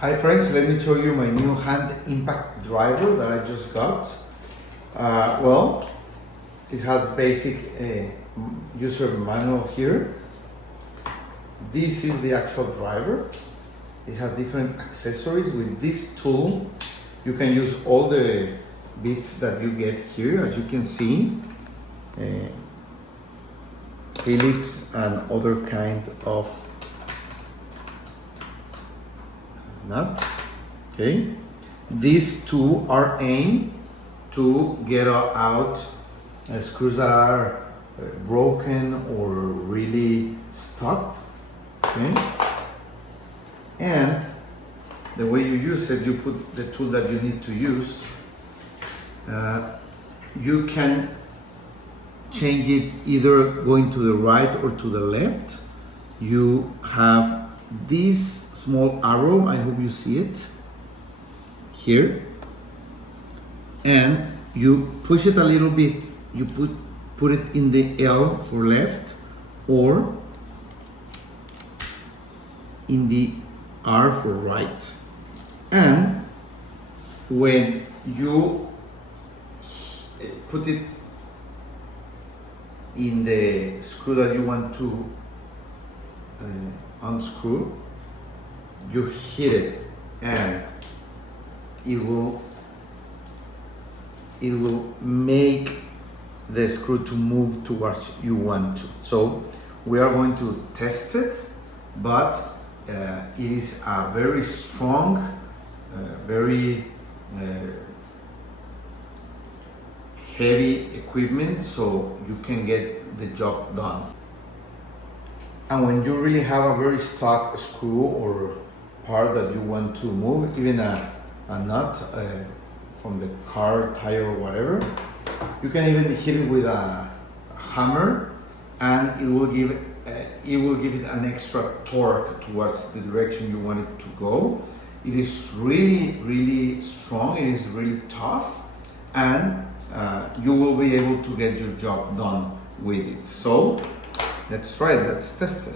Hi friends, let me show you my new hand impact driver that I just got. Well, it has basic user manual here. This is the actual driver. It has different accessories. With this tool, you can use all the bits that you get here, as you can see. Phillips and other kind of nuts. Okay, these two are aimed to get out screws that are broken or really stuck. Okay, and the way you use it, you put the tool that you need to use. You can change it either going to the right or to the left. You have this small arrow, I hope you see it here, and you push it a little bit. You put it in the L for left or in the R for right. And when you put it in the screw that you want to unscrew, you hit it and it will make the screw to move towards you want to. So we are going to test it, but it is a very strong, very heavy equipment, so you can get the job done. And when you really have a very stuck screw or part that you want to move, even a nut from the car tire or whatever, you can even hit it with a hammer, and it will give it an extra torque towards the direction you want it to go. It is really strong. It is really tough, and you will be able to get your job done with it. So let's try it. Let's test it.